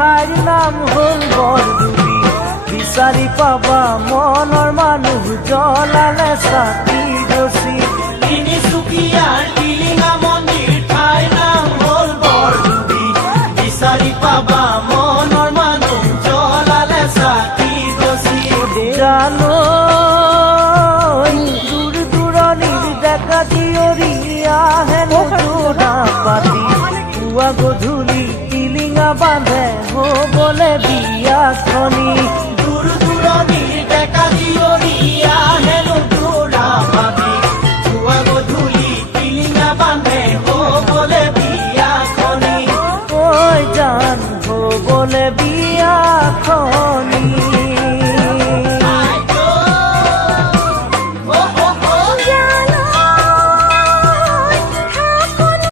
ঠাইৰ নাম হ'ল বৰডুবি। বিচাৰি পাবা মনৰ মানুহ জ্বলালে চাকি গছি। তিনিচুকীয়াৰ টিলিঙা মন্দিৰ ঠাইৰ নাম হ'ল বৰডুবি। বিচাৰি পাবা মনৰ মানুহ জ্বলালে চাকি গছি। দূৰ দূৰণিৰ ডেকা জীয়ৰী আহেনো যোৰা পাতি। পুৱা গধূলি টিলিঙা বান্ধে হ'বলে বিয়াখনি। দূৰ দূৰণিৰ ডেকা জীয়ৰী আহেনো যোৰা পাতি। পুৱা গধূলি টিলিঙা বান্ধে হ'বলে বিয়াখনি। ঐ জান হ'বলে বিয়াখন।